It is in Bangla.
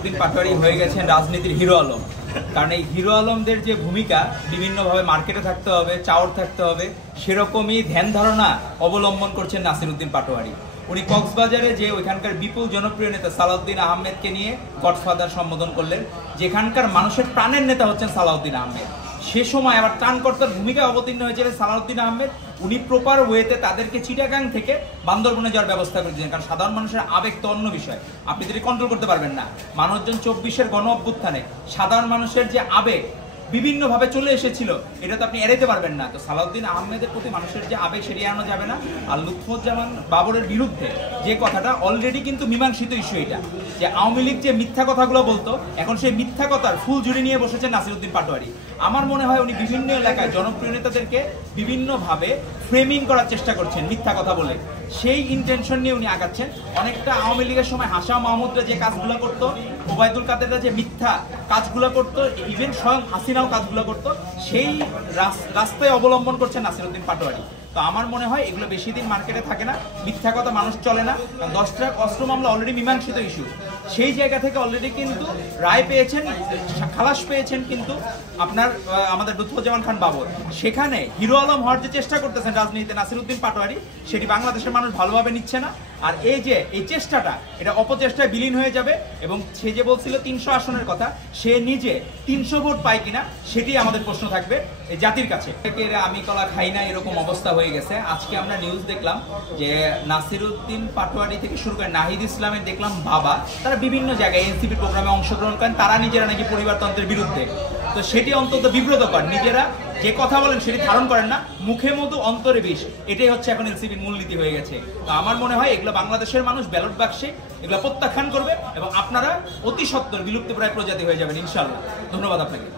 নাসিরউদ্দিন পাটোয়ারি হয়ে গেছেন রাজনীতির হিরো আলম। কারণ এই হিরো আলমদের যে ভূমিকা বিভিন্নভাবে মার্কেটে থাকতে হবে, চাওর থাকতে হবে, সেরকমই ধ্যান ধারণা অবলম্বন করছেন নাসিরউদ্দিন পাটোয়ারি। উনি কক্সবাজারে যে ওইখানকার বিপুল জনপ্রিয় নেতা সালাউদ্দিন আহমেদকে নিয়ে গডফাদার সম্বোধন করলেন, যেখানকার মানুষের প্রাণের নেতা হচ্ছেন সালাউদ্দিন আহমেদ। সে সময় আবার ত্রাণকর্তার ভূমিকায় অবতীর্ণ হয়েছিলেন সালাউদ্দিন আহমেদ। উনি প্রপার ওয়েতে তাদেরকে চিটাগাং থেকে বান্দরবনে যাওয়ার ব্যবস্থা করে দিয়েছেন। কারণ সাধারণ মানুষের আবেগ তো অন্য বিষয়, আপনি যদি কন্ট্রোল করতে পারবেন না। মানুষজন 24-এর গণ অভ্যুত্থানে সাধারণ মানুষের যে আবেগ বিভিন্নভাবে চলে এসেছিল, এটা তো আপনি এড়াতে পারবেন না। তো সালাউদ্দিন আহমেদের প্রতি মানুষের যে আবেগ সেটি এড়ানো যাবে না। আর লুৎফুজ্জামান বাবরের বিরুদ্ধে যে কথাটা অলরেডি কিন্তু মীমাংসিত ইস্যু, এটা যে আওয়ামী লীগ যে মিথ্যা কথাগুলো বলতো, এখন সেই মিথ্যা কথার ফুল জুড়ে নিয়ে বসেছেন নাসিরউদ্দিন পাটোয়ারি। আমার মনে হয় উনি বিভিন্ন এলাকায় জনপ্রিয় নেতাদেরকে বিভিন্নভাবে ফ্রেমিং করার চেষ্টা করছেন মিথ্যা কথা বলে। সেই ইন্টেনশন নিয়ে উনি আগাচ্ছেন। অনেকটা আওয়ামী লীগের সময় হাসা মাহমুদরা যে কাজগুলো করতো, ওবায়দুল কাদেররা যে মিথ্যা কাজগুলো করতো, ইভেন স্বয়ং হাসিনাও কাজগুলো করতো, সেই রাস্তায় অবলম্বন করছেন নাসিরউদ্দিন পাটোয়ারি। তো আমার মনে হয় এগুলো বেশি দিন মার্কেটে থাকে না, মিথ্যা কথা মানুষ চলে না। 10 ট্রাক অস্ত্র মামলা অলরেডি মীমাংসিত ইস্যু, সেই জায়গা থেকে অলরেডি কিন্তু রায় পেয়েছেন, খালাস পেয়েছেন কিন্তু আপনার আমাদের লুৎফুজ্জামান খান বাবর। সেখানে হিরো আলম হওয়ার যে চেষ্টা করতেছেন রাজনীতিতে নাসিরউদ্দিন পাটোয়ারি, সেটি বাংলাদেশের মানুষ ভালোভাবে নিচ্ছে না। আর এই চেষ্টাটা, এটা অপচেষ্টায় বিলীন হয়ে যাবে। এবং সে যে বলছিল 300 আসনের কথা, সে নিজে 300 ভোট পায় কিনা সেটি আমাদের প্রশ্ন থাকবে এই জাতির কাছে। আমি কলা খাই না এরকম অবস্থা হয়ে গেছে। আজকে আমরা নিউজ দেখলাম যে নাসিরউদ্দিন পাটোয়ারি থেকে শুরু করে নাহিদ ইসলামের দেখলাম বাবা, তারা বিভিন্ন জায়গায় এনসিপি প্রোগ্রামে অংশগ্রহণ করেন, তারা নিজেরা নাকি পরিবারতন্ত্রের বিরুদ্ধে। তো সেটি অন্তত বিব্রতকর। নিজেরা যে কথা বলেন সেটি ধারণ করেন না, মুখে মধু অন্তরে বিষ, এটাই হচ্ছে এখন এনসিপির মূলনীতি হয়ে গেছে। তো আমার মনে হয় এগুলো বাংলাদেশের মানুষ ব্যালট বাক্সে এগুলো প্রত্যাখ্যান করবে এবং আপনারা অতি সত্বর বিলুপ্তপ্রায় প্রজাতি হয়ে যাবেন ইনশাআল্লাহ। ধন্যবাদ আপনাকে।